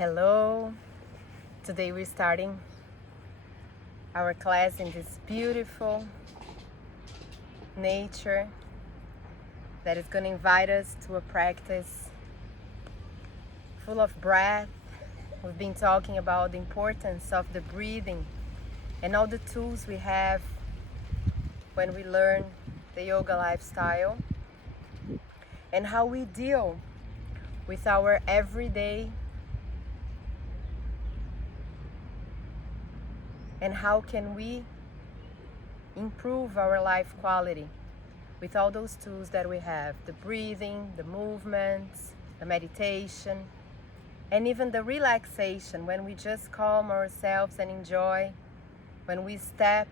Hello, today we're starting our class in this beautiful nature that is going to invite us to a practice full of breath. We've been talking about the importance of the breathing and all the tools we have when we learn the yoga lifestyle and how we deal with our everyday and how can we improve our life quality with all those tools that we have, the breathing, the movements, the meditation, and even the relaxation when we just calm ourselves and enjoy, when we step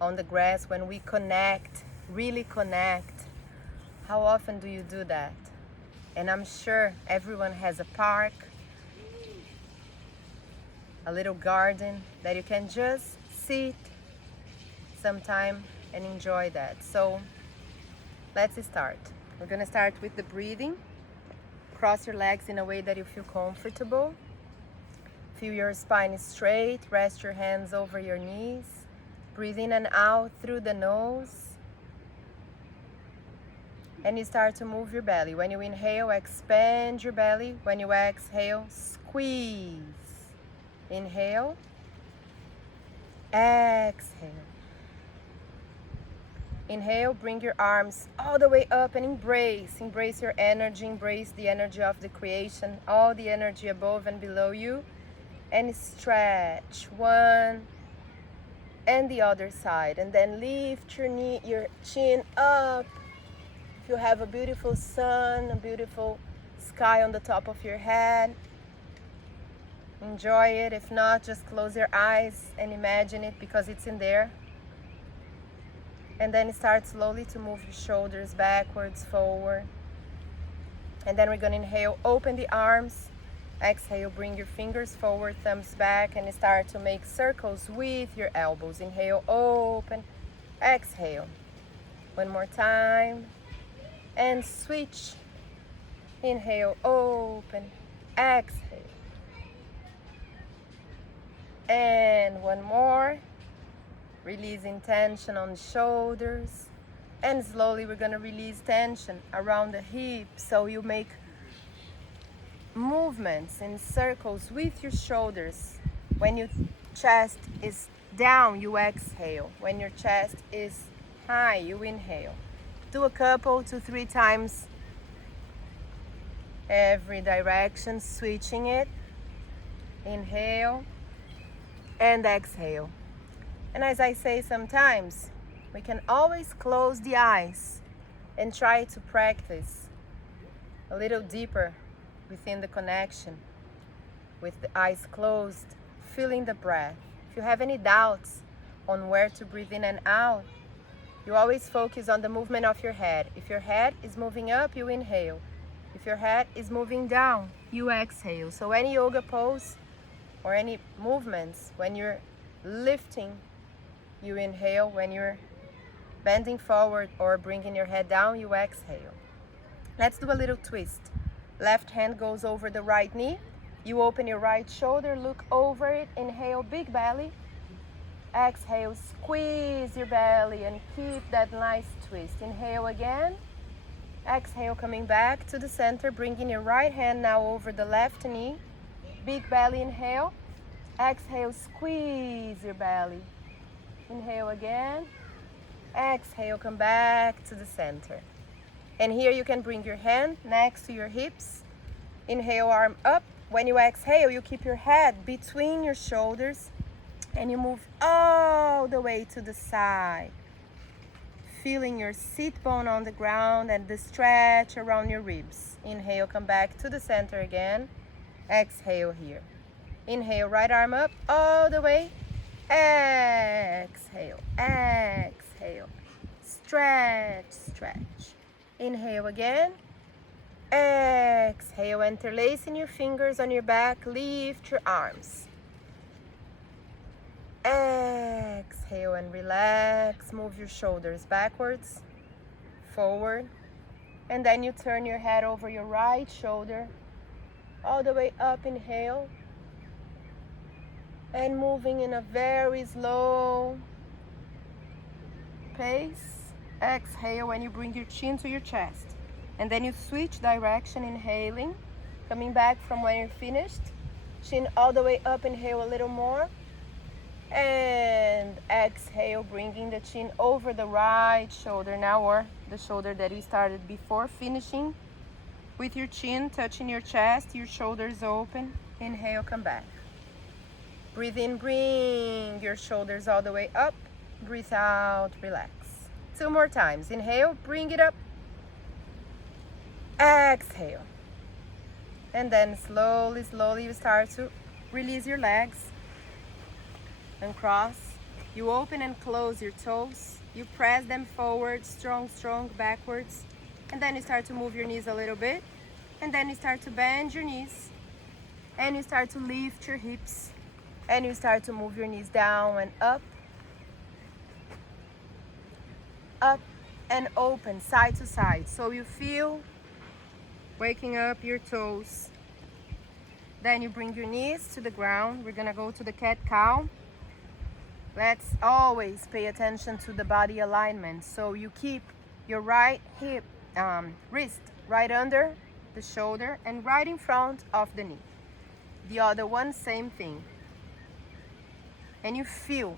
on the grass, when we connect, really connect. How often do you do that? And I'm sure everyone has a park, a little garden that you can just sit sometime and enjoy that. So let's start. We're gonna start with the breathing. Cross your legs in a way that you feel comfortable. Feel your spine straight. Rest your hands over your knees. Breathe in and out through the nose. And you start to move your belly. When you inhale, expand your belly. When you exhale, squeeze. Inhale, exhale. Inhale, bring your arms all the way up and embrace. Embrace your energy, embrace the energy of the creation, all the energy above and below you. And stretch one and the other side. And then lift your chin up. If you have a beautiful sun, a beautiful sky on the top of your head, enjoy it. If not, just close your eyes and imagine it because it's in there. And then start slowly to move your shoulders backwards, forward. And then we're going to inhale, open the arms. Exhale, bring your fingers forward, thumbs back, and start to make circles with your elbows. Inhale, open. Exhale. One more time. And switch. Inhale, open. Exhale. And one more. Releasing tension on the shoulders. And slowly we're going to release tension around the hips. So you make movements in circles with your shoulders. When your chest is down, you exhale. When your chest is high, you inhale. Do a couple, 2-3 times every direction, switching it. Inhale and exhale. And as I say sometimes, we can always close the eyes and try to practice a little deeper within the connection with the eyes closed, feeling the breath. If you have any doubts on where to breathe in and out, you always focus on the movement of your head. If your head is moving up, you inhale. If your head is moving down, you exhale. So any yoga pose or any movements, when you're lifting, you inhale. When you're bending forward or bringing your head down, you exhale. Let's do a little twist. Left hand goes over the right knee. You open your right shoulder, look over it. Inhale, big belly. Exhale, squeeze your belly and keep that nice twist. Inhale again. Exhale, coming back to the center, bringing your right hand now over the left knee. Big belly, inhale. Exhale, squeeze your belly. Inhale again. Exhale, come back to the center. And here you can bring your hand next to your hips. Inhale, arm up. When you exhale, you keep your head between your shoulders and you move all the way to the side. Feeling your seat bone on the ground and the stretch around your ribs. Inhale, come back to the center again. Exhale here. Inhale, right arm up all the way. Exhale, exhale. Stretch, stretch. Inhale again. Exhale, interlacing your fingers on your back. Lift your arms. Exhale and relax. Move your shoulders backwards, forward. And then you turn your head over your right shoulder. all the way up, inhale. And moving in a very slow pace. Exhale when you bring your chin to your chest. And then you switch direction, inhaling, coming back from when you're finished. Chin all the way up, inhale a little more. And exhale, bringing the chin over the right shoulder now, or the shoulder that we started before, finishing with your chin touching your chest, your shoulders open. Inhale, come back. Breathe in, bring your shoulders all the way up. Breathe out, relax. 2 more times. Inhale, bring it up. Exhale. And then slowly, slowly you start to release your legs. Uncross. You open and close your toes. You press them forward, strong, strong, backwards. And then you start to move your knees a little bit. And then you start to bend your knees. And you start to lift your hips. And you start to move your knees down and up. Up and open, side to side. So you feel waking up your toes. Then you bring your knees to the ground. We're gonna go to the cat-cow. Let's always pay attention to the body alignment. So you keep your right hip, wrist right under the shoulder and right in front of the knee. The other one, same thing. And you feel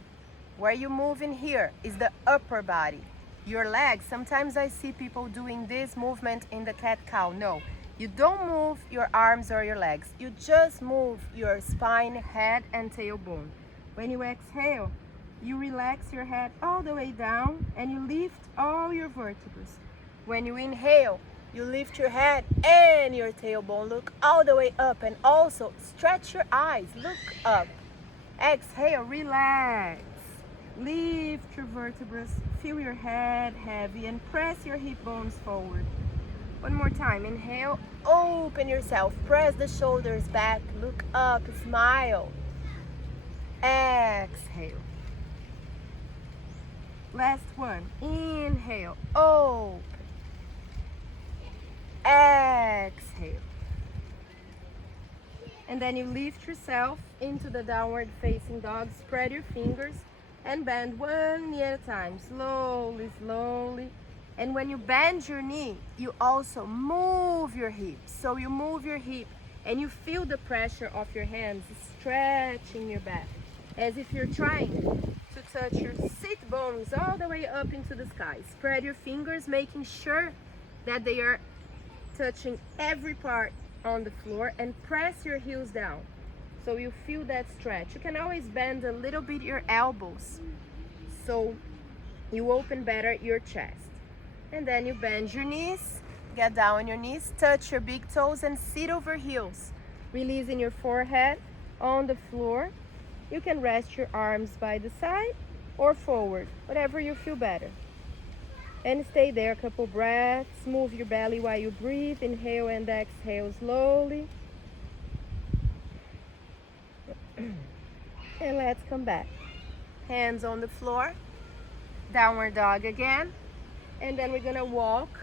where you move in here is the upper body. Your legs, sometimes I see people doing this movement in the cat-cow. No, you don't move your arms or your legs. You just move your spine, head, and tailbone. When you exhale, you relax your head all the way down and you lift all your vertebrae. When you inhale, you lift your head and your tailbone. Look all the way up and also stretch your eyes. Look up. Exhale, relax. Lift your vertebrae. Feel your head heavy and press your hip bones forward. One more time. Inhale, open yourself. Press the shoulders back. Look up, smile. Exhale. Last one. Inhale, open. Exhale. And then you lift yourself into the downward facing dog. Spread your fingers and bend one knee at a time. Slowly, slowly. And when you bend your knee, you also move your hips. So you move your hip and you feel the pressure of your hands stretching your back. As if you're trying to touch your sit bones all the way up into the sky. Spread your fingers, making sure that they are touching every part on the floor, and press your heels down so you feel that stretch. You can always bend a little bit your elbows so you open better your chest. And then you bend your knees, get down on your knees, touch your big toes and sit over heels, releasing your forehead on the floor. You can rest your arms by the side or forward, whatever you feel better. And stay there a couple breaths. Move your belly while you breathe. Inhale and exhale slowly. And let's come back. Hands on the floor. Downward dog again. And then we're gonna walk,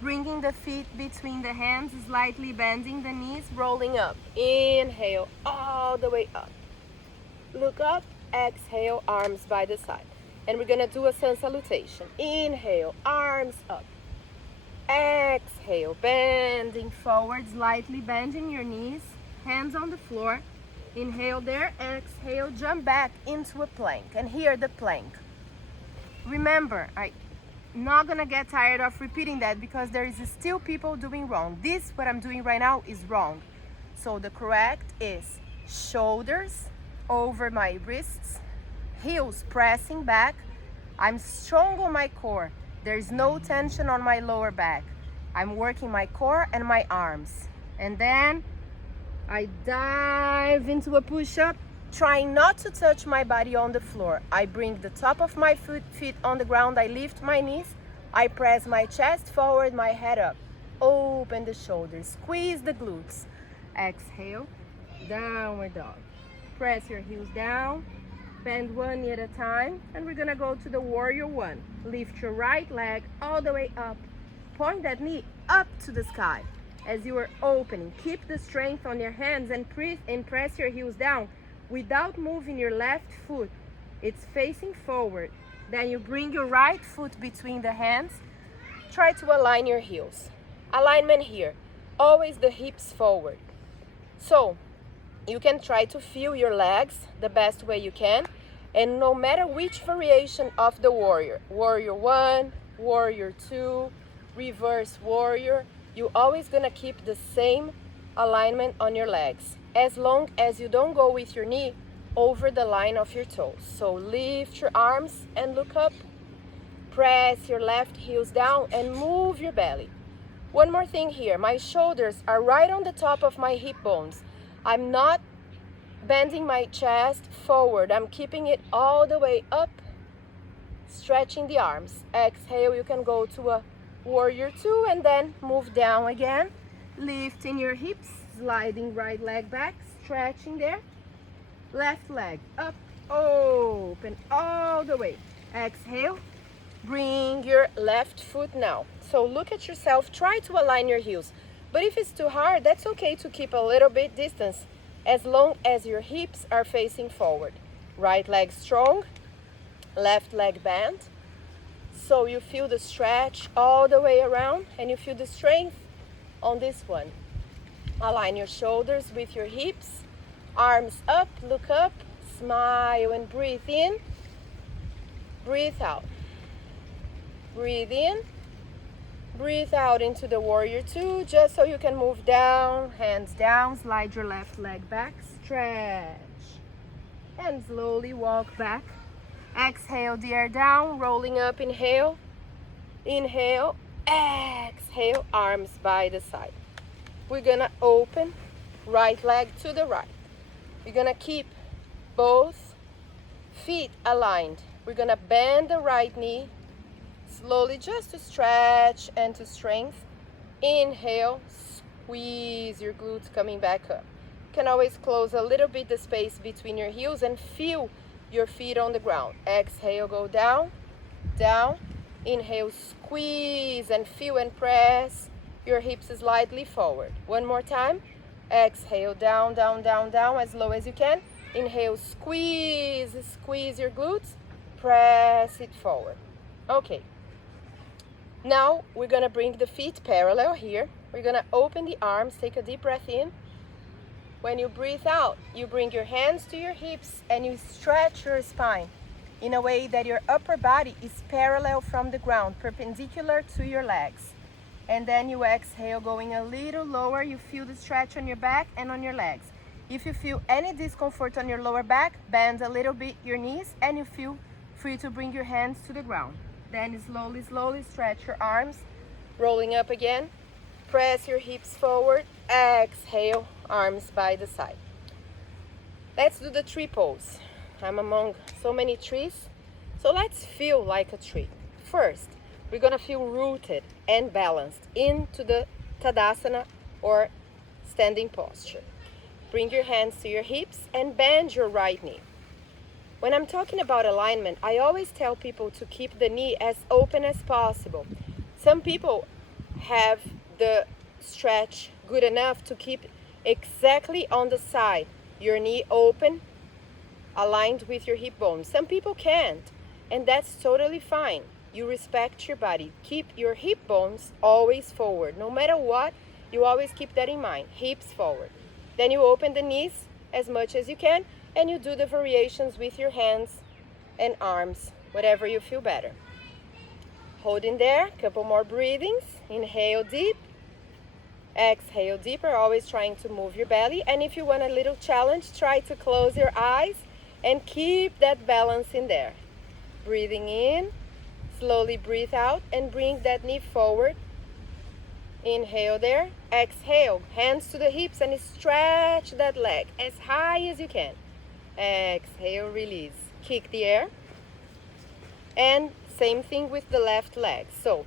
bringing the feet between the hands, slightly bending the knees, rolling up. Inhale, all the way up. Look up, exhale, arms by the side. And we're gonna do a sun salutation. Inhale, arms up. Exhale, bending forward, slightly bending your knees, hands on the floor. Inhale there, exhale, jump back into a plank. And here the plank. Remember, I'm not gonna get tired of repeating that because there is still people doing wrong. This, what I'm doing right now, is wrong. So the correct is shoulders over my wrists, heels pressing back. I'm strong on my core. There's no tension on my lower back. I'm working my core and my arms. And then I dive into a push-up, trying not to touch my body on the floor. I bring the top of my feet on the ground. I lift my knees. I press my chest forward, my head up. Open the shoulders, squeeze the glutes. Exhale, downward dog. Press your heels down, bend one knee at a time, and we're gonna go to the warrior one. Lift your right leg all the way up. Point that knee up to the sky. as you are opening. Keep the strength on your hands and press your heels down without moving your left foot. It's facing forward. Then you bring your right foot between the hands. Try to align your heels. Alignment here, always the hips forward. So you can try to feel your legs the best way you can, and no matter which variation of the warrior, warrior 1, warrior 2, reverse warrior, you're always gonna keep the same alignment on your legs, as long as you don't go with your knee over the line of your toes. So lift your arms and look up. Press your left heels down and move your belly. One more thing here, my shoulders are right on the top of my hip bones. I'm not bending my chest forward. I'm keeping it all the way up, stretching the arms. Exhale, you can go to a warrior 2 and then move down again. Lifting your hips, sliding right leg back, stretching there. Left leg up, open all the way. Exhale, bring your left foot now. So look at yourself, try to align your heels. But if it's too hard, that's okay to keep a little bit distance, as long as your hips are facing forward. Right leg strong, left leg bent. So you feel the stretch all the way around and you feel the strength on this one. Align your shoulders with your hips, arms up, look up, smile and breathe in, breathe out. Breathe in, breathe out into the warrior 2, just so you can move down, hands down, slide your left leg back, stretch, and slowly walk back. Exhale the air down, rolling up, inhale, inhale, exhale, arms by the side. We're gonna open, right leg to the right. We're gonna keep both feet aligned. We're gonna bend the right knee, slowly just to stretch and to strengthen. Inhale, squeeze your glutes coming back up. You can always close a little bit the space between your heels and feel your feet on the ground. Exhale, go down, down. Inhale, squeeze and feel and press your hips slightly forward. One more time. Exhale, down, down, down, down, as low as you can. Inhale, squeeze, squeeze your glutes, press it forward. Okay. Now we're gonna bring the feet parallel here. We're gonna open the arms, take a deep breath in. When you breathe out, you bring your hands to your hips and you stretch your spine in a way that your upper body is parallel from the ground, perpendicular to your legs. And then you exhale, going a little lower. You feel the stretch on your back and on your legs. If you feel any discomfort on your lower back, bend a little bit your knees and you feel free to bring your hands to the ground. Then slowly, slowly stretch your arms, rolling up again. Press your hips forward. Exhale, arms by the side. Let's do the tree pose. I'm among so many trees, so let's feel like a tree. First, we're gonna feel rooted and balanced into the Tadasana or standing posture. Bring your hands to your hips and bend your right knee. When I'm talking about alignment, I always tell people to keep the knee as open as possible. Some people have the stretch good enough to keep exactly on the side, your knee open, aligned with your hip bone. Some people can't, and that's totally fine. You respect your body. Keep your hip bones always forward. No matter what, you always keep that in mind, hips forward. Then you open the knees as much as you can, and you do the variations with your hands and arms, whatever you feel better. Hold in there, couple more breathings. Inhale deep, exhale deeper, always trying to move your belly. And if you want a little challenge, try to close your eyes and keep that balance in there. Breathing in, slowly breathe out and bring that knee forward. Inhale there, exhale, hands to the hips and stretch that leg as high as you can. Exhale, release, kick the air. And same thing with the left leg. So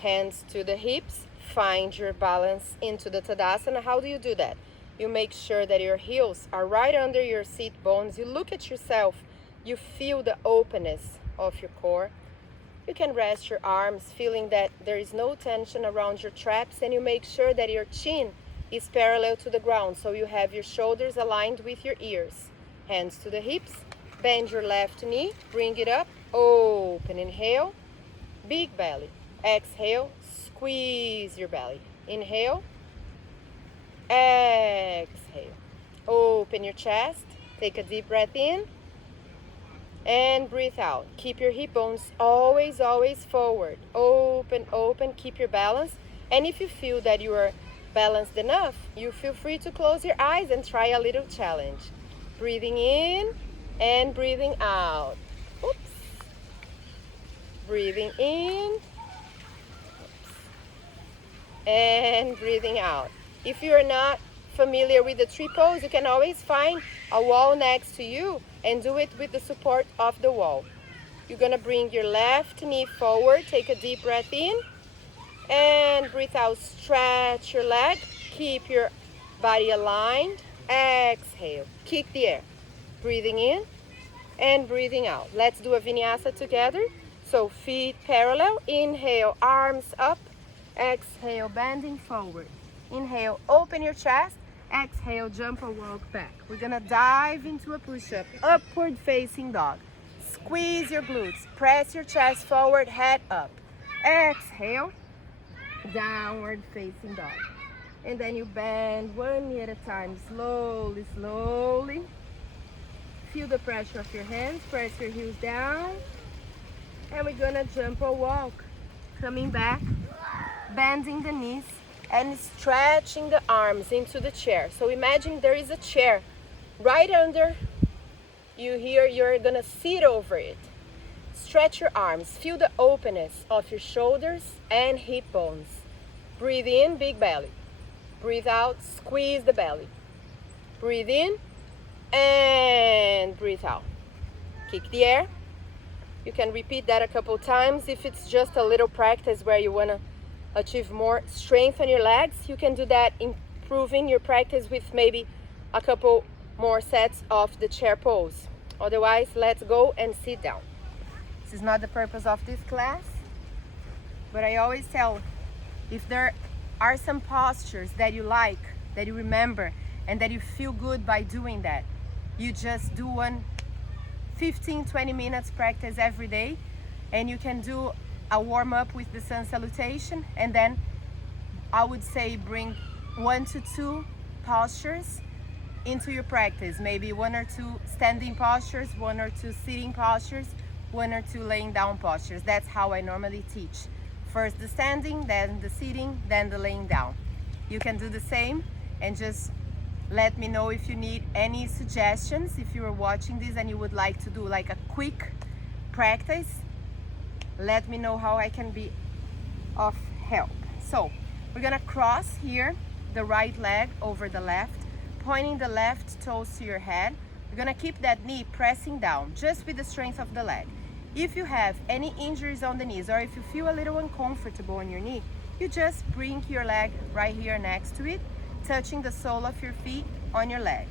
hands to the hips, find your balance into the Tadasana. How do you do that? You make sure that your heels are right under your seat bones. You look at yourself, you feel the openness of your core. You can rest your arms, feeling that there is no tension around your traps, and you make sure that your chin is parallel to the ground, so you have your shoulders aligned with your ears. Hands to the hips, bend your left knee, bring it up, open, inhale, big belly. Exhale, squeeze your belly. Inhale, exhale. Open your chest, take a deep breath in, and breathe out. Keep your hip bones always, always forward. Open, open, keep your balance. And if you feel that you are balanced enough, you feel free to close your eyes and try a little challenge. Breathing in and breathing out. Oops. Breathing in. Oops. And breathing out. If you're not familiar with the tree pose, you can always find a wall next to you and do it with the support of the wall. You're gonna bring your left knee forward, take a deep breath in, and breathe out. Stretch your leg, keep your body aligned. Exhale, kick the air. Breathing in and breathing out. Let's do a vinyasa together. So feet parallel, inhale, arms up. Exhale, bending forward. Inhale, open your chest. Exhale, jump or walk back. We're gonna dive into a push-up, upward facing dog. Squeeze your glutes, press your chest forward, head up. Exhale, downward facing dog. And then you bend one knee at a time, slowly, slowly. Feel the pressure of your hands, press your heels down. And we're gonna jump or walk. Coming back, bending the knees, and stretching the arms into the chair. So imagine there is a chair right under you here. You're gonna sit over it. Stretch your arms. Feel the openness of your shoulders and hip bones. Breathe in, big belly. Breathe out, squeeze the belly. Breathe in and breathe out. Kick the air. You can repeat that a couple times. If it's just a little practice where you wanna achieve more strength on your legs, you can do that, improving your practice with maybe a couple more sets of the chair pose. Otherwise, let's go and sit down. This is not the purpose of this class, but I always tell, if there are some postures that you like, that you remember, and that you feel good by doing that, you just do one 15-20 minutes practice every day, and you can do a warm-up with the sun salutation, and then I would say bring 1 to 2 postures into your practice. Maybe 1 or 2 standing postures, 1 or 2 sitting postures, 1 or 2 laying down postures. That's how I normally teach. First the standing, then the sitting, then the laying down. You can do the same, and just let me know if you need any suggestions. If you are watching this and you would like to do like a quick practice, let me know how I can be of help. So we're gonna cross here the right leg over the left, pointing the left toes to your head. You're gonna keep that knee pressing down just with the strength of the leg. If you have any injuries on the knees, or if you feel a little uncomfortable on your knee, you just bring your leg right here next to it, touching the sole of your feet on your leg.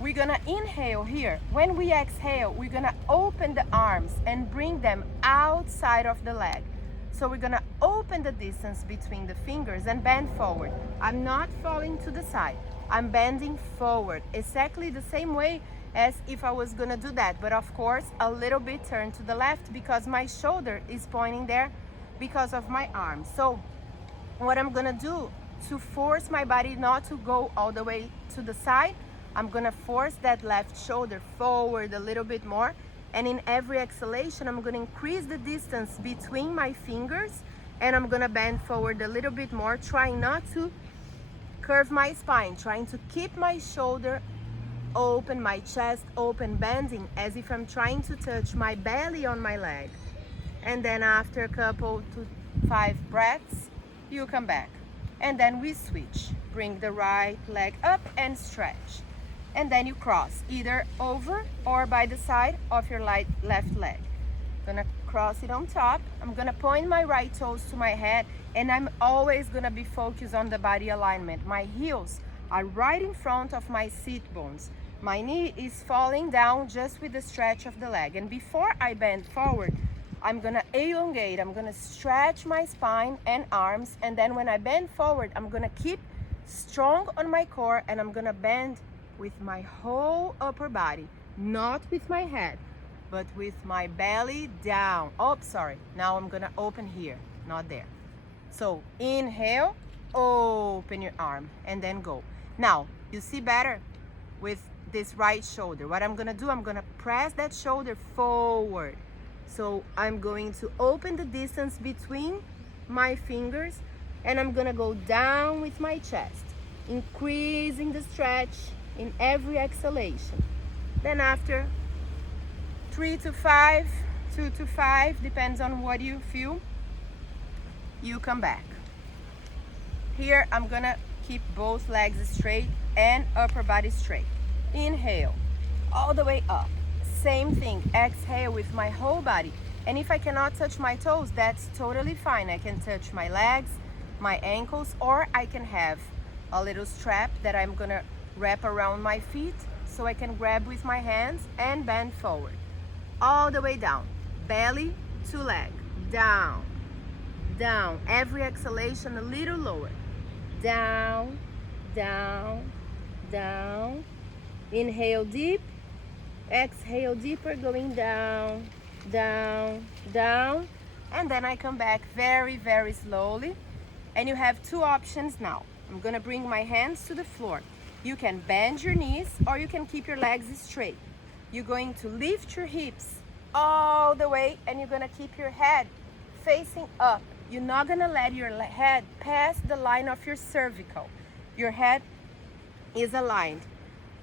We're gonna inhale here. When we exhale, we're gonna open the arms and bring them outside of the leg. So we're gonna open the distance between the fingers and bend forward. I'm not falling to the side. I'm bending forward, exactly the same way as if I was gonna do that. But of course, a little bit turn to the left because my shoulder is pointing there because of my arm. So what I'm gonna do to force my body not to go all the way to the side, I'm gonna force that left shoulder forward a little bit more, and in every exhalation I'm gonna increase the distance between my fingers, and I'm gonna bend forward a little bit more, trying not to curve my spine, trying to keep my shoulder open, my chest open, bending as if I'm trying to touch my belly on my leg. And then after a couple to 5 breaths, you come back. And then we switch. Bring the right leg up and stretch. And then you cross either over or by the side of your left leg. Gonna cross it on top. I'm gonna point my right toes to my head, and I'm always gonna be focused on the body alignment. My heels are right in front of my seat bones. My knee is falling down just with the stretch of the leg. And before I bend forward, I'm gonna elongate, I'm gonna stretch my spine and arms, and then when I bend forward, I'm gonna keep strong on my core, and I'm gonna bend with my whole upper body, not with my head, but with my belly down. Oh, sorry, now I'm gonna open here, not there. So inhale, open your arm, and then go. Now, you see better with this right shoulder. What I'm gonna do, I'm gonna press that shoulder forward. So I'm going to open the distance between my fingers, and I'm gonna go down with my chest, increasing the stretch in every exhalation. Then after 3 to 5, 2 to 5, depends on what you feel, you come back. Here I'm gonna keep both legs straight and upper body straight. Inhale, all the way up. Same thing, exhale with my whole body. And if I cannot touch my toes, that's totally fine. I can touch my legs, my ankles, or I can have a little strap that I'm gonna wrap around my feet so I can grab with my hands and bend forward. All the way down, belly to leg, down, down. Every exhalation a little lower. Down, down, down. Inhale deep, exhale deeper, going down, down, down. And then I come back very, very slowly. And you have two options now. I'm gonna bring my hands to the floor. You can bend your knees or you can keep your legs straight. You're going to lift your hips all the way, and you're gonna keep your head facing up. You're not gonna let your head pass the line of your cervical. Your head is aligned.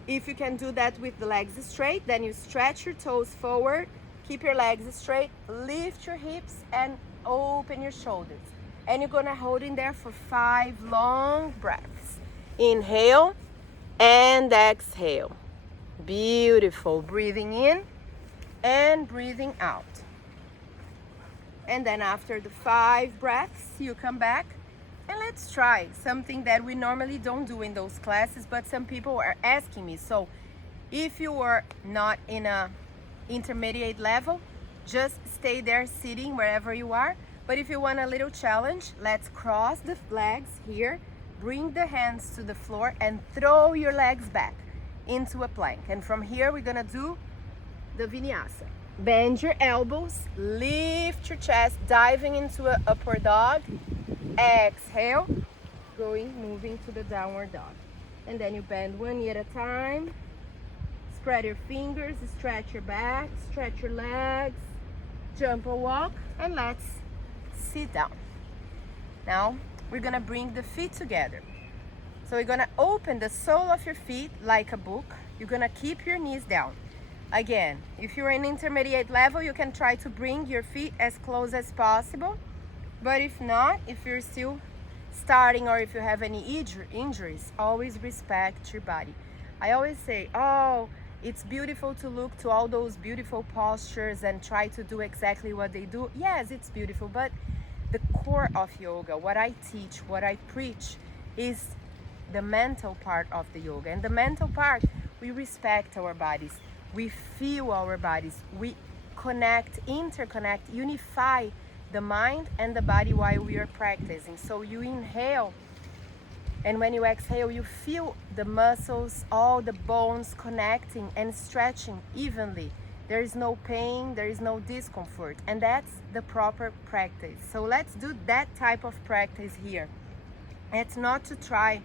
If you can do that with the legs straight, then you stretch your toes forward, keep your legs straight, lift your hips and open your shoulders. And you're gonna hold in there for 5 long breaths. Inhale and exhale. Beautiful. Breathing in and breathing out. And then after the 5 breaths, you come back and let's try something that we normally don't do in those classes, but some people are asking me. So if you are not in a intermediate level, just stay there sitting wherever you are. But if you want a little challenge, let's cross the legs here, bring the hands to the floor and throw your legs back into a plank. And from here, we're gonna do the vinyasa. Bend your elbows, lift your chest, diving into an upward dog. Exhale, moving to the downward dog. And then you bend one knee at a time. Spread your fingers, stretch your back, stretch your legs, jump or walk, and let's sit down. Now, we're gonna bring the feet together. So you're gonna open the sole of your feet like a book. You're gonna keep your knees down. Again, if you're in intermediate level, you can try to bring your feet as close as possible. But if not, if you're still starting or if you have any injuries, always respect your body. I always say, oh, it's beautiful to look to all those beautiful postures and try to do exactly what they do. Yes, it's beautiful, but the core of yoga, what I teach, what I preach, is the mental part of the yoga. And the mental part, we respect our bodies. We feel our bodies. We connect, interconnect, unify the mind and the body while we are practicing. So you inhale, and when you exhale, you feel the muscles, all the bones connecting and stretching evenly. There is no pain, there is no discomfort, and that's the proper practice. So let's do that type of practice here. It's not to try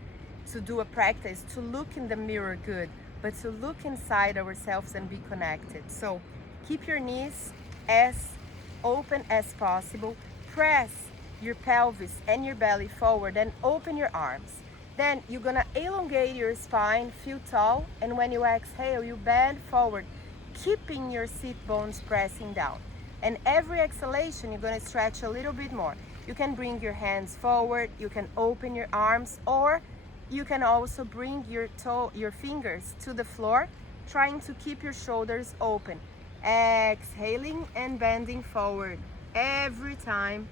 to do a practice to look in the mirror good, but to look inside ourselves and be connected. So keep your knees as open as possible. Press your pelvis and your belly forward and open your arms. Then you're gonna elongate your spine, feel tall, and when you exhale, you bend forward, keeping your sit bones pressing down. And every exhalation, you're gonna stretch a little bit more. You can bring your hands forward, you can open your arms, or you can also bring your fingers to the floor, trying to keep your shoulders open. Exhaling and bending forward. Every time,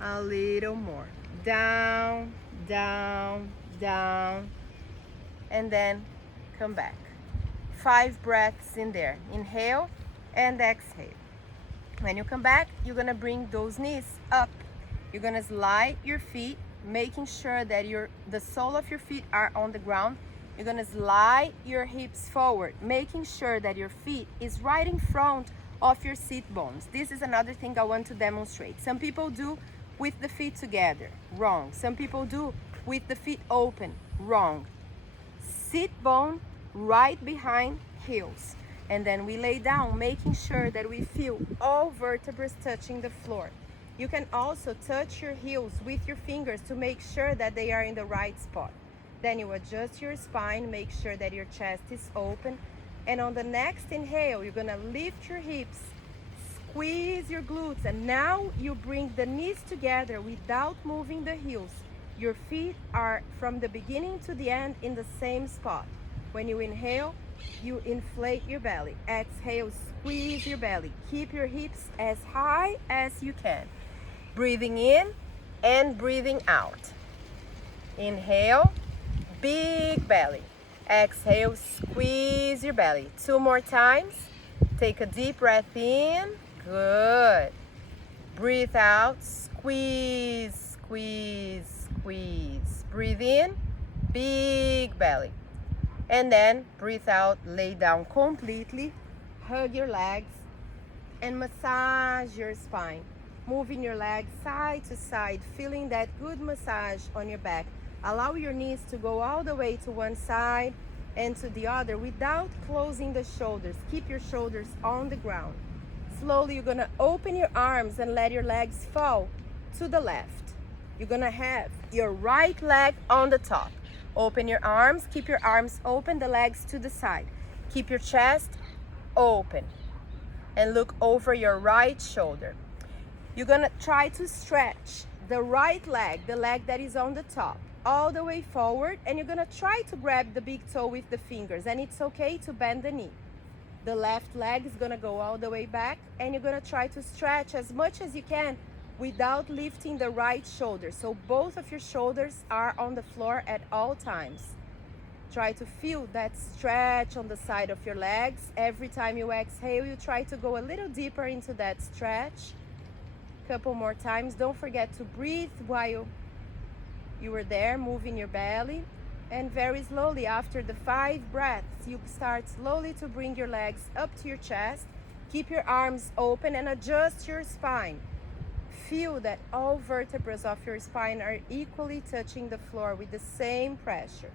a little more. Down, down, down, and then come back. 5 breaths in there. Inhale and exhale. When you come back, you're gonna bring those knees up. You're gonna slide your feet, making sure that the sole of your feet are on the ground. You're gonna slide your hips forward, making sure that your feet is right in front of your seat bones. This is another thing I want to demonstrate. Some people do with the feet together, wrong. Some people do with the feet open, wrong. Seat bone right behind heels. And then we lay down, making sure that we feel all vertebrae touching the floor. You can also touch your heels with your fingers to make sure that they are in the right spot. Then you adjust your spine, make sure that your chest is open. And on the next inhale, you're gonna lift your hips, squeeze your glutes, and now you bring the knees together without moving the heels. Your feet are from the beginning to the end in the same spot. When you inhale, you inflate your belly. Exhale, squeeze your belly. Keep your hips as high as you can. Breathing in and breathing out. Inhale, big belly. Exhale, squeeze your belly. 2 more times. Take a deep breath in. Good. Breathe out, squeeze, squeeze, squeeze. Breathe in, big belly. And then breathe out, lay down completely. Hug your legs and massage your spine. Moving your legs side to side, feeling that good massage on your back. Allow your knees to go all the way to one side and to the other without closing the shoulders. Keep your shoulders on the ground. Slowly, you're gonna open your arms and let your legs fall to the left. You're gonna have your right leg on the top. Open your arms, keep your arms open, the legs to the side. Keep your chest open and look over your right shoulder. You're gonna try to stretch the right leg, the leg that is on the top, all the way forward, and you're gonna try to grab the big toe with the fingers, and it's okay to bend the knee. The left leg is gonna go all the way back, and you're gonna try to stretch as much as you can without lifting the right shoulder. So both of your shoulders are on the floor at all times. Try to feel that stretch on the side of your legs. Every time you exhale, you try to go a little deeper into that stretch. Couple more times. Don't forget to breathe while you were there, moving your belly. And very slowly, after the 5 breaths, you start slowly to bring your legs up to your chest. Keep your arms open and adjust your spine. Feel that all vertebrae of your spine are equally touching the floor with the same pressure.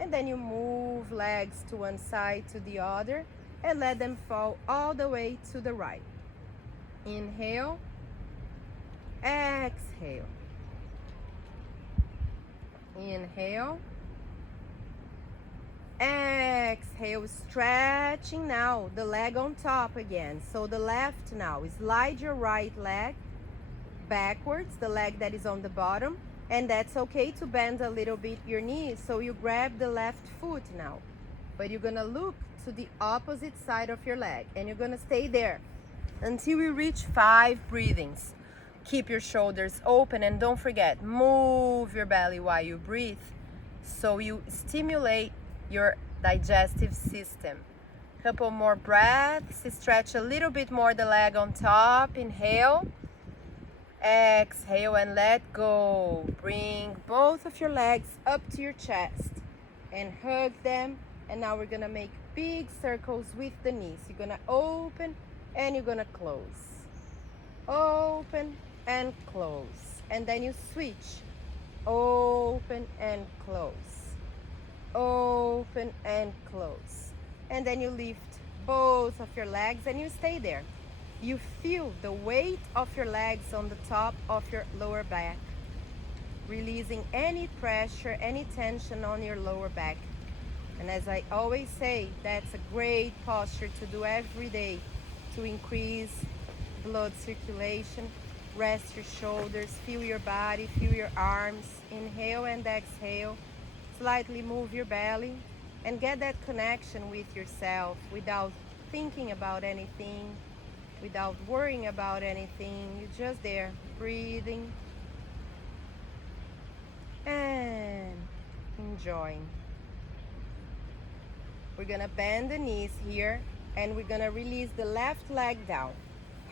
And then you move legs to one side to the other and let them fall all the way to the right. Inhale, exhale. Inhale, exhale, stretching now the leg on top again. So the left now, slide your right leg backwards, the leg that is on the bottom, and that's okay to bend a little bit your knees. So you grab the left foot now, but you're gonna look to the opposite side of your leg, and you're gonna stay there until you reach 5 breathings. Keep your shoulders open, and don't forget, move your belly while you breathe so you stimulate your digestive system. Couple more breaths. Stretch a little bit more the leg on top. Inhale, exhale, and let go. Bring both of your legs up to your chest and hug them. And now we're gonna make big circles with the knees. You're gonna open and you're gonna close. Open and close. And then you switch. Open and close. Open and close. And then you lift both of your legs and you stay there. You feel the weight of your legs on the top of your lower back, releasing any pressure, any tension on your lower back. And as I always say, that's a great posture to do every day to increase blood circulation. Rest your shoulders, feel your body, feel your arms. Inhale and exhale. Slightly move your belly and get that connection with yourself without thinking about anything, without worrying about anything. You're just there, breathing and enjoying. We're gonna bend the knees here and we're gonna release the left leg down.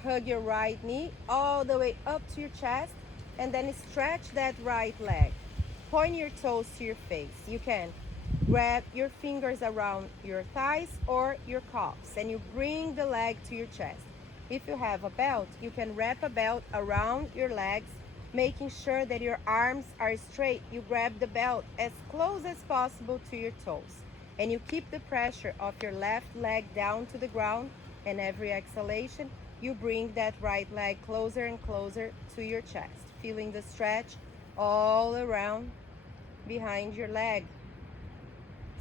hug your right knee all the way up to your chest, and then stretch that right leg. Point your toes to your face. You can grab your fingers around your thighs or your calves, and you bring the leg to your chest. If you have a belt, you can wrap a belt around your legs, making sure that your arms are straight. You grab the belt as close as possible to your toes, and you keep the pressure of your left leg down to the ground, and every exhalation, you bring that right leg closer and closer to your chest, feeling the stretch all around behind your leg,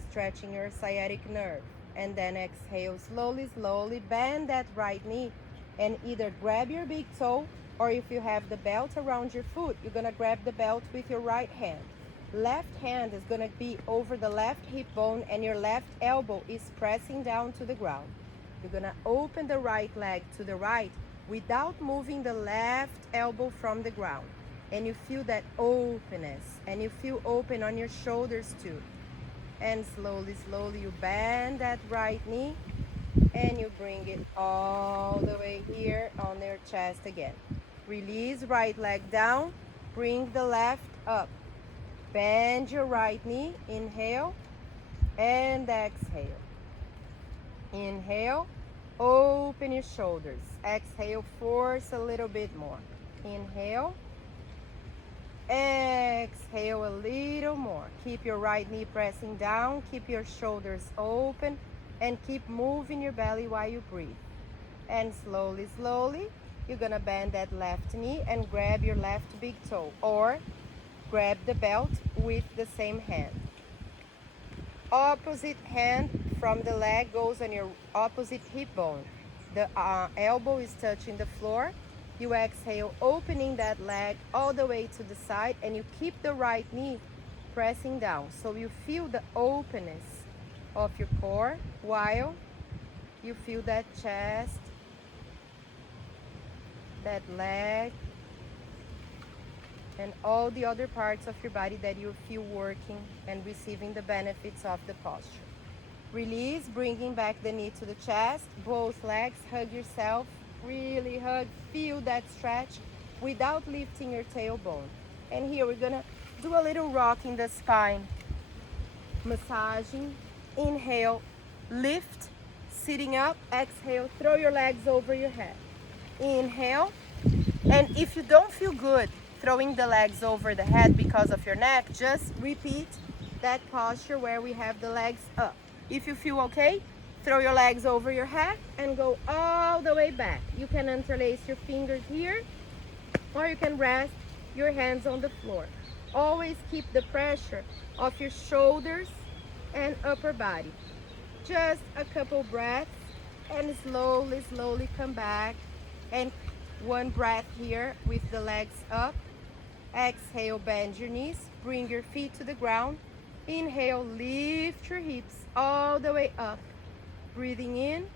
stretching your sciatic nerve. And then exhale, slowly, slowly bend that right knee and either grab your big toe, or if you have the belt around your foot, you're gonna grab the belt with your right hand. Left hand is gonna be over the left hip bone, and your left elbow is pressing down to the ground. You're gonna open the right leg to the right without moving the left elbow from the ground. And you feel that openness, and you feel open on your shoulders too. And slowly, slowly you bend that right knee, and you bring it all the way here on your chest again. Release right leg down, bring the left up. Bend your right knee, inhale and exhale. Inhale, open your shoulders. Exhale, force a little bit more. Inhale, exhale a little more. Keep your right knee pressing down, keep your shoulders open, and keep moving your belly while you breathe. And slowly, slowly, you're gonna bend that left knee and grab your left big toe, or grab the belt with the same hand. Opposite hand from the leg goes on your opposite hip bone. The elbow is touching the floor. You exhale, opening that leg all the way to the side, and you keep the right knee pressing down. So you feel the openness of your core while you feel that chest, that leg, and all the other parts of your body that you feel working and receiving the benefits of the posture. Release, bringing back the knee to the chest, both legs, hug yourself, really hug, feel that stretch without lifting your tailbone. And here we're gonna do a little rock in the spine, massaging. Inhale, lift, sitting up. Exhale, throw your legs over your head. Inhale, and if you don't feel good throwing the legs over the head because of your neck, just repeat that posture where we have the legs up. If you feel okay, throw your legs over your head and go all the way back. You can interlace your fingers here, or you can rest your hands on the floor. Always keep the pressure of your shoulders and upper body. Just a couple breaths, and slowly, slowly come back. And one breath here with the legs up. Exhale, bend your knees, bring your feet to the ground. Inhale, lift your hips all the way up. Breathing in,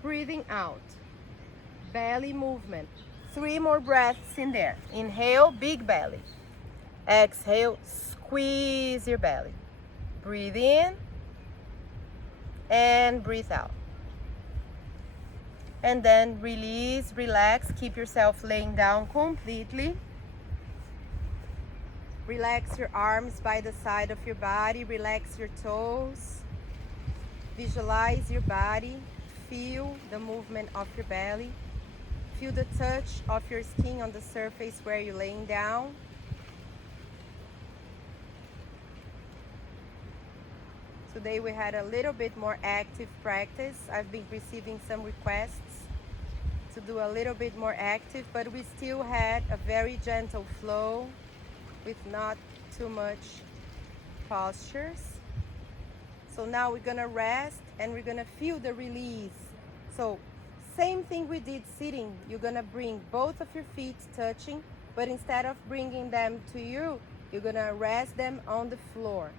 breathing out. Belly movement. 3 more breaths in there. Inhale, big belly. Exhale, squeeze your belly. Breathe in and breathe out. And then release, relax, keep yourself laying down completely. Relax your arms by the side of your body, relax your toes. Visualize your body, feel the movement of your belly. Feel the touch of your skin on the surface where you're laying down. Today we had a little bit more active practice. I've been receiving some requests to do a little bit more active, but we still had a very gentle flow with not too much postures. So now we're gonna rest and we're gonna feel the release. So same thing we did sitting. You're gonna bring both of your feet touching, but instead of bringing them to you, you're gonna rest them on the floor.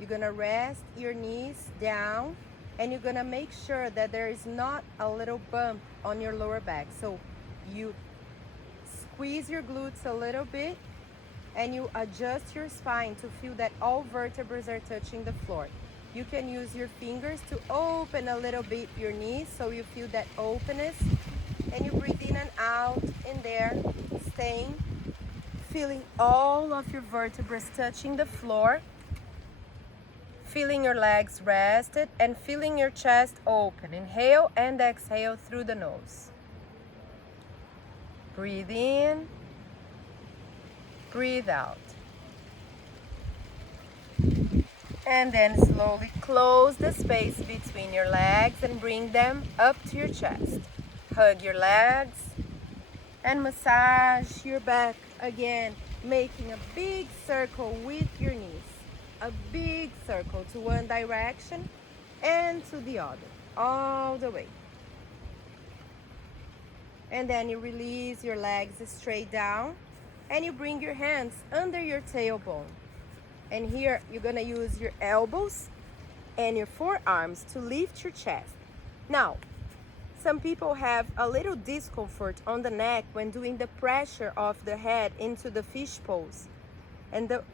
You're gonna rest your knees down, and you're gonna make sure that there is not a little bump on your lower back. So you squeeze your glutes a little bit, and you adjust your spine to feel that all vertebrae are touching the floor. You can use your fingers to open a little bit your knees so you feel that openness. And you breathe in and out in there, staying, feeling all of your vertebrae touching the floor, feeling your legs rested, and feeling your chest open. Inhale and exhale through the nose. Breathe in, breathe out. And then slowly close the space between your legs and bring them up to your chest. Hug your legs and massage your back again, making a big circle with your knees. A big circle to one direction and to the other, all the way. And then you release your legs straight down and you bring your hands under your tailbone. And here you're gonna use your elbows and your forearms to lift your chest. Now, some people have a little discomfort on the neck when doing the pressure of the head into the fish pose. And the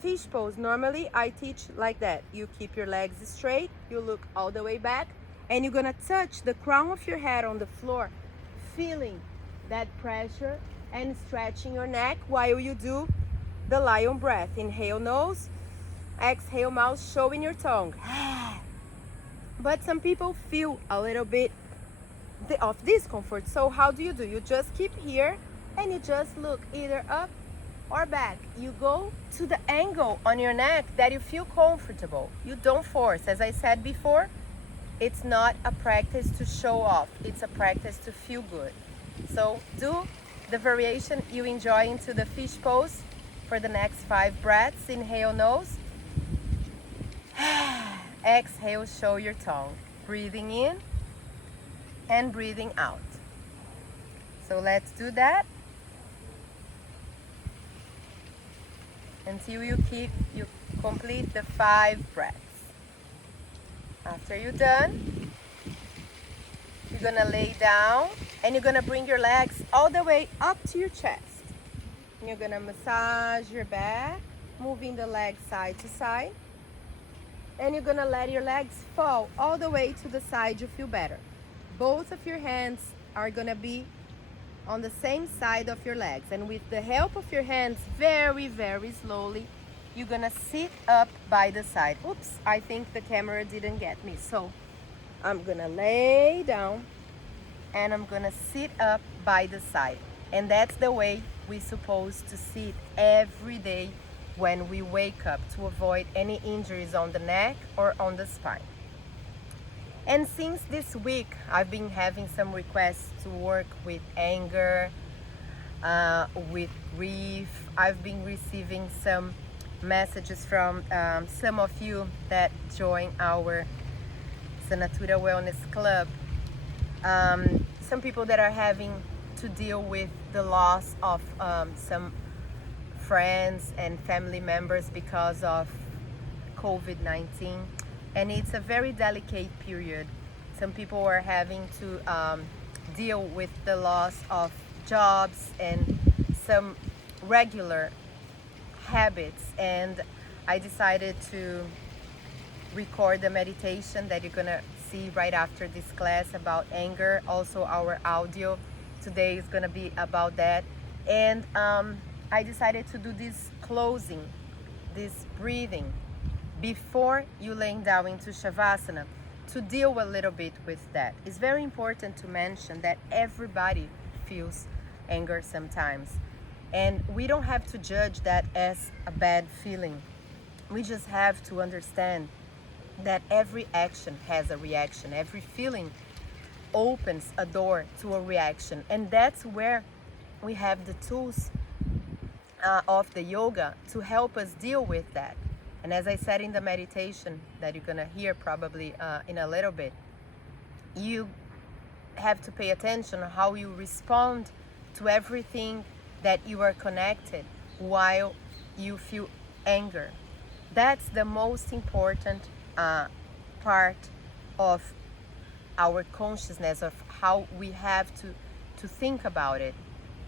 fish pose, normally I teach like that. You keep your legs straight, you look all the way back, and you're gonna touch the crown of your head on the floor, feeling that pressure and stretching your neck while you do the lion breath. Inhale nose, exhale mouth, showing your tongue. But some people feel a little bit of discomfort. So how do? You just keep here and you just look either up or back. You go to the angle on your neck that you feel comfortable. You don't force. As I said before, it's not a practice to show off. It's a practice to feel good. So do the variation you enjoy into the fish pose for the next 5 breaths. Inhale nose. Exhale, show your tongue. Breathing in and breathing out. So let's do that until you complete the 5 breaths. After you're done, you're gonna lay down and you're gonna bring your legs all the way up to your chest. And you're gonna massage your back, moving the legs side to side. And you're gonna let your legs fall all the way to the side you feel better. Both of your hands are gonna be on the same side of your legs. And with the help of your hands, very, very slowly, you're gonna sit up by the side. Oops, I think the camera didn't get me. So I'm gonna lay down and I'm gonna sit up by the side. And that's the way we're supposed to sit every day when we wake up, to avoid any injuries on the neck or on the spine. And since this week, I've been having some requests to work with anger, with grief. I've been receiving some messages from some of you that join our Sanatura Wellness Club. Some people that are having to deal with the loss of some friends and family members because of COVID-19. And it's a very delicate period. Some people are having to deal with the loss of jobs and some regular habits. And I decided to record the meditation that you're gonna see right after this class about anger. Also our audio today is gonna be about that. And I decided to do this closing, this breathing, before you laying down into Shavasana, to deal a little bit with that. It's very important to mention that everybody feels anger sometimes. And we don't have to judge that as a bad feeling. We just have to understand that every action has a reaction. Every feeling opens a door to a reaction. And that's where we have the tools of the yoga to help us deal with that. And as I said in the meditation that you're gonna hear probably in a little bit, you have to pay attention on how you respond to everything that you are connected while you feel anger. That's the most important part of our consciousness, of how we have to think about it.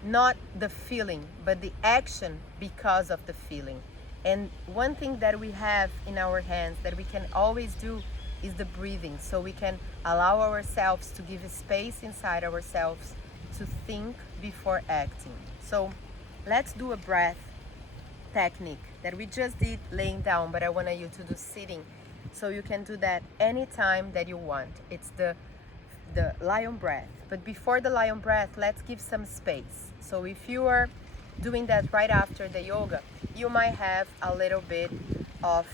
Not the feeling, but the action because of the feeling. And one thing that we have in our hands that we can always do is the breathing. So we can allow ourselves to give space inside ourselves to think before acting. So let's do a breath technique that we just did laying down, but I want you to do sitting. So you can do that anytime that you want. It's the lion breath. But before the lion breath, let's give some space. So if you are doing that right after the yoga, you might have a little bit of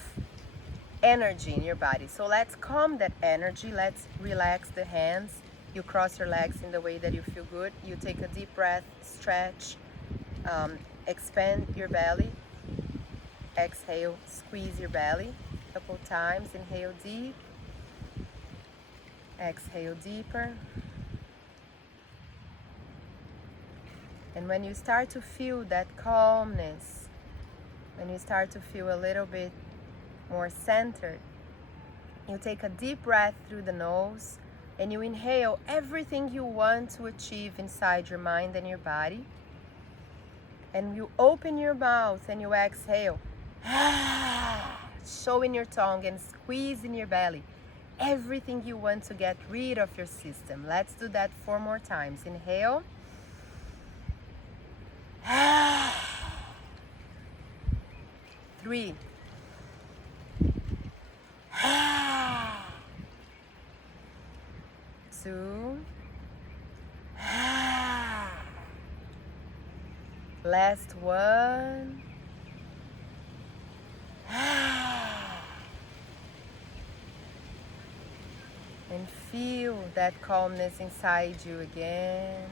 energy in your body. So let's calm that energy. Let's relax the hands. You cross your legs in the way that you feel good. You take a deep breath, stretch, expand your belly. Exhale, squeeze your belly a couple times. Inhale deep. Exhale deeper. And when you start to feel that calmness, when you start to feel a little bit more centered, you take a deep breath through the nose and you inhale everything you want to achieve inside your mind and your body. And you open your mouth and you exhale, showing your tongue and squeezing your belly everything you want to get rid of your system. Let's do that 4 more times. Inhale. 3. 2. Last one. And feel that calmness inside you again.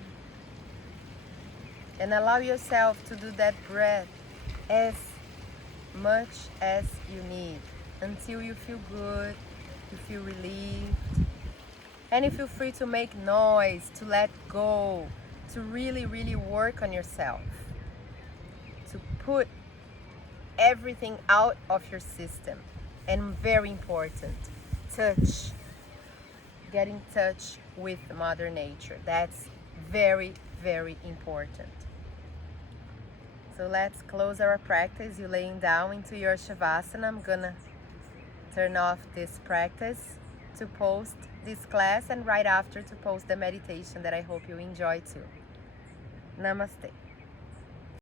And allow yourself to do that breath as much as you need until you feel good, you feel relieved. And you feel free to make noise, to let go, to really, really work on yourself, to put everything out of your system. And very important, touch. Get in touch with Mother Nature. That's very, very important. So let's close our practice. You're laying down into your Shavasana. I'm gonna turn off this practice to post this class, and right after to post the meditation that I hope you enjoy too. Namaste.